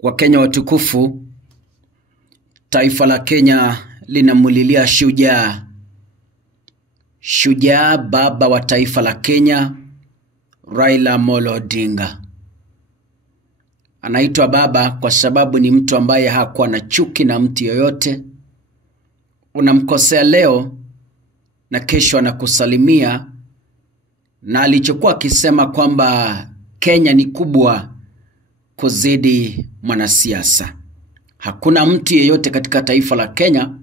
Wakenya watukufu, taifa la Kenya linamulilia shujaa. Shujaa baba wa taifa la Kenya, Raila Amolo Odinga. Anaitwa baba kwa sababu ni mtu ambaye hakuwa na chuki na mtu yoyote. Unamkosea leo na kesho anakusalimia, na alichokuwa akisema kwamba Kenya ni kubwa kuzidi mwanasiasa. Hakuna mtu yeyote katika taifa la Kenya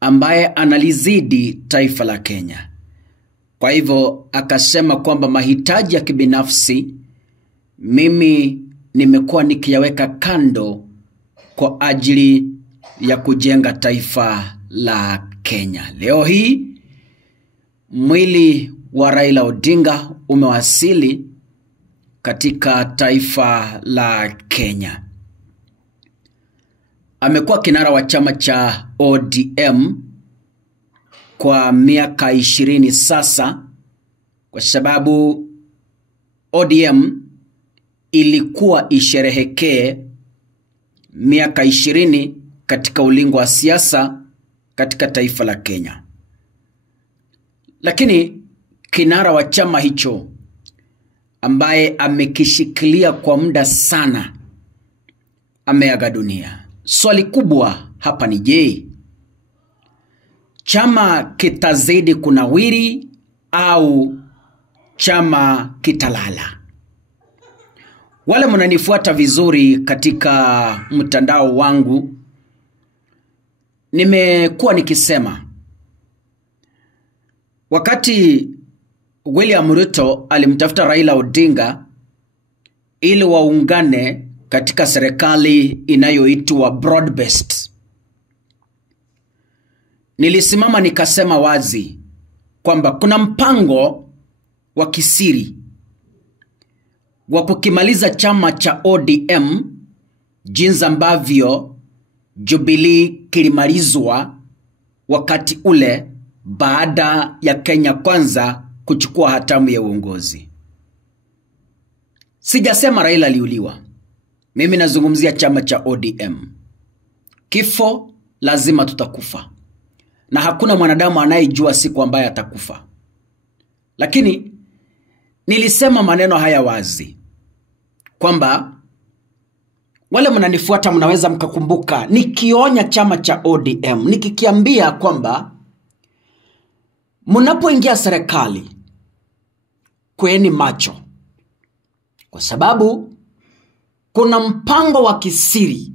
ambaye analizidi taifa la Kenya. Kwa hivyo akasema kwamba mahitaji ya kibinafsi mimi nimekuwa nikiyaweka kando kwa ajili ya kujenga taifa la Kenya. Leo hii mwili wa Raila Odinga umewasili katika taifa la Kenya. Amekuwa kinara wa chama cha ODM kwa miaka 20 sasa, kwa sababu ODM ilikuwa isherehekee miaka 20 katika ulingo wa siasa katika taifa la Kenya. Lakini kinara wa chama hicho ambaye amekishikilia kwa muda sana ameaga dunia. Swali kubwa hapa ni je, chama kitazidi kunawiri au chama kitalala? Wale mnanifuata vizuri katika mtandao wangu, nimekuwa nikisema wakati William Ruto alimtafuta Raila Odinga ili waungane katika serikali inayoitwa broad-based, nilisimama nikasema wazi kwamba kuna mpango wa kisiri wa kukimaliza chama cha ODM jinsi ambavyo Jubilee kilimalizwa wakati ule baada ya Kenya Kwanza kuchukua hatamu ya uongozi. Sijasema Raila aliuliwa. Mimi nazungumzia chama cha ODM. Kifo lazima tutakufa, na hakuna mwanadamu anayejua siku ambayo atakufa. Lakini nilisema maneno haya wazi kwamba wale mnanifuata mnaweza mkakumbuka nikionya chama cha ODM nikikiambia kwamba mnapoingia serikali kweni macho, kwa sababu kuna mpango wa kisiri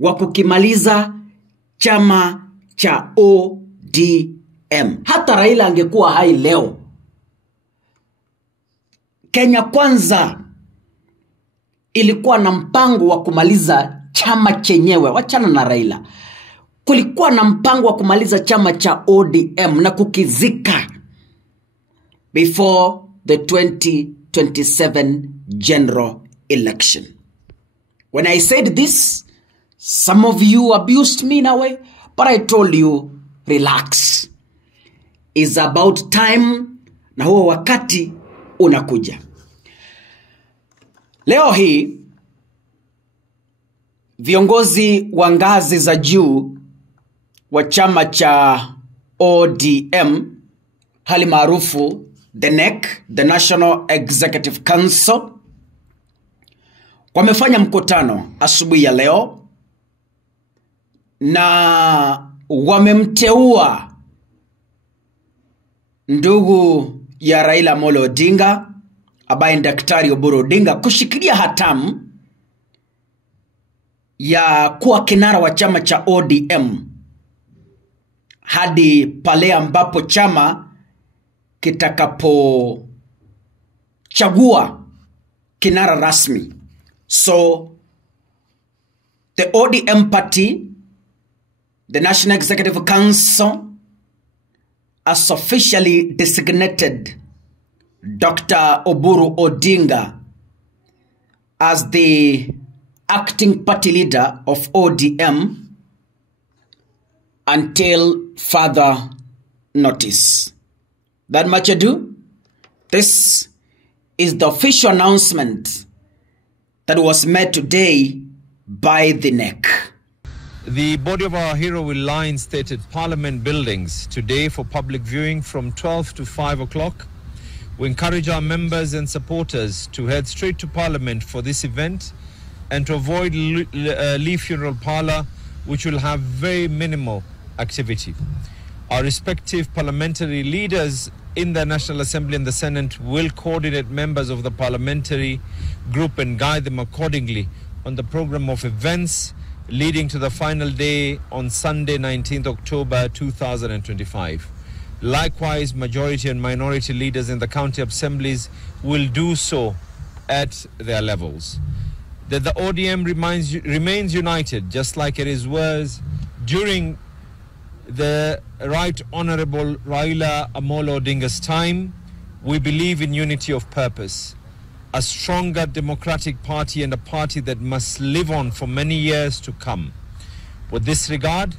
wa kukimaliza chama cha ODM. Hata Raila angekuwa hai leo, Kenya Kwanza ilikuwa na mpango wa kumaliza chama chenyewe. Wachana na Raila. Kulikuwa na mpango wa kumaliza chama cha ODM na kukizika before the 2027 general election. When I said this, some of you abused me in a way, but I told you, relax. It's about time, na huo wakati unakuja. Leo hii viongozi wa ngazi za juu wa chama cha ODM, hali maarufu the NEC, the National Executive Council, wamefanya mkutano asubuhi ya leo na wamemteua ndugu ya Raila Amolo Odinga ambaye ni Daktari Oburu Odinga kushikilia hatamu ya kuwa kinara wa chama cha ODM hadi pale ambapo chama kitakapochagua kinara rasmi. So the ODM party, the National Executive Council, has officially designated Dr. Oburu Odinga as the acting party leader of ODM until further notice. That much ado, this is the official announcement that was met today by the NEC. The body of our hero will lie in stated Parliament buildings today for public viewing from 12 to 5 o'clock. We encourage our members and supporters to head straight to Parliament for this event and to avoid Lee Funeral Parlour, which will have very minimal activity. Our respective parliamentary leaders in the National Assembly and the Senate will coordinate members of the parliamentary group and guide them accordingly on the program of events leading to the final day on Sunday, 19th October 2025. Likewise, majority and minority leaders in the county assemblies will do so at their levels. That the ODM remains united, just like it was during the Right Honourable Raila Amolo Odinga's time. We believe in unity of purpose, a stronger democratic party and a party that must live on for many years to come. With this regard,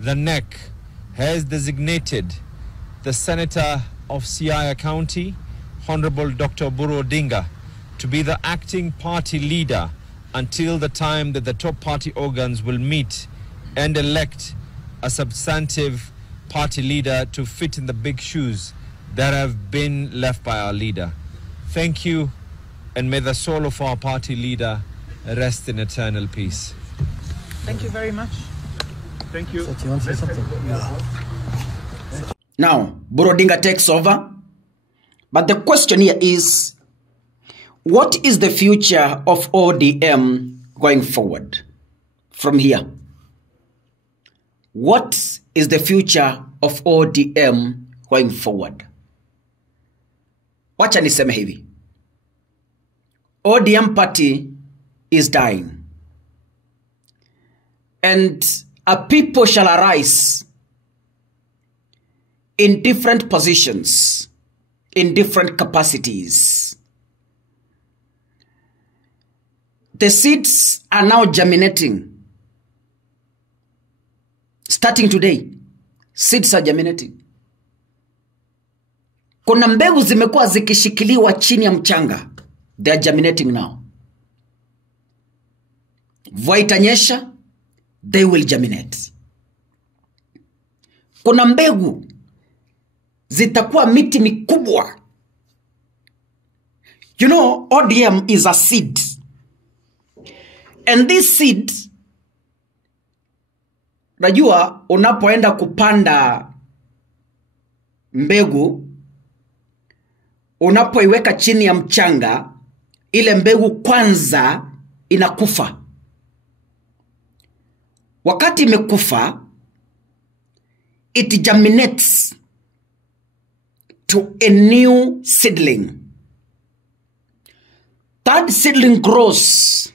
the NEC has designated the Senator of Siaya County, Honorable Dr. Oburu Odinga, to be the acting party leader until the time that the top party organs will meet and elect a substantive party leader to fit in the big shoes that have been left by our leader. Thank you, and may the soul of our party leader rest in eternal peace. Thank you very much. Thank you. Now, Oburu Odinga takes over. But the question here is, what is the future of ODM going forward from here? What is the future of ODM going forward? Wacha niseme hivi. ODM party is dying. And a people shall arise in different positions, in different capacities. The seeds are now germinating. Starting today, seeds are germinating. Kuna mbegu zimekuwa zikishikiliwa chini ya mchanga. They are germinating now. Mvua itanyesha, they will germinate. Kuna mbegu zitakuwa miti mikubwa. You know, ODM is a seed. And this seed, najua unapoenda kupanda mbegu, unapoiweka chini ya mchanga, ile mbegu kwanza inakufa. Wakati imekufa, it germinates to a new seedling. That seedling grows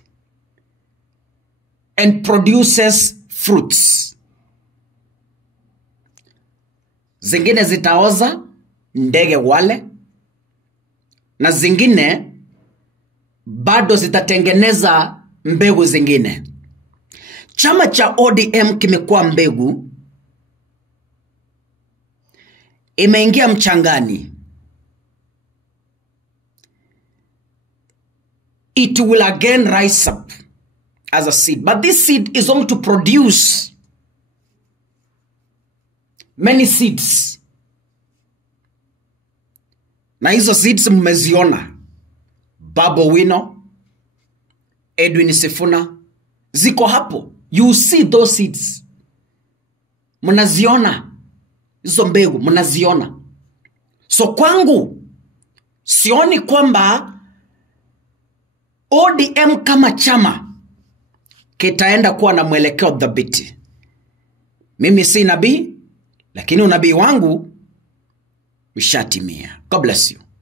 and produces fruits. Zingine zitaoza, ndege wale, na zingine bado zitatengeneza mbegu zingine. Chama cha ODM kimekuwa mbegu, imeingia mchangani. It will again rise up as a seed. But this seed is going to produce many seeds. Na hizo seeds mmeziona. Babu Owino, Edwin Sifuna, ziko hapo. You see those seeds. Mnaziona. Hizo mbegu, mnaziona. So kwangu, sioni kwamba ODM kama chama kitaenda kuwa na mwelekeo dhabiti. Mimi si nabii, lakini unabii wangu ushatimia. God bless you.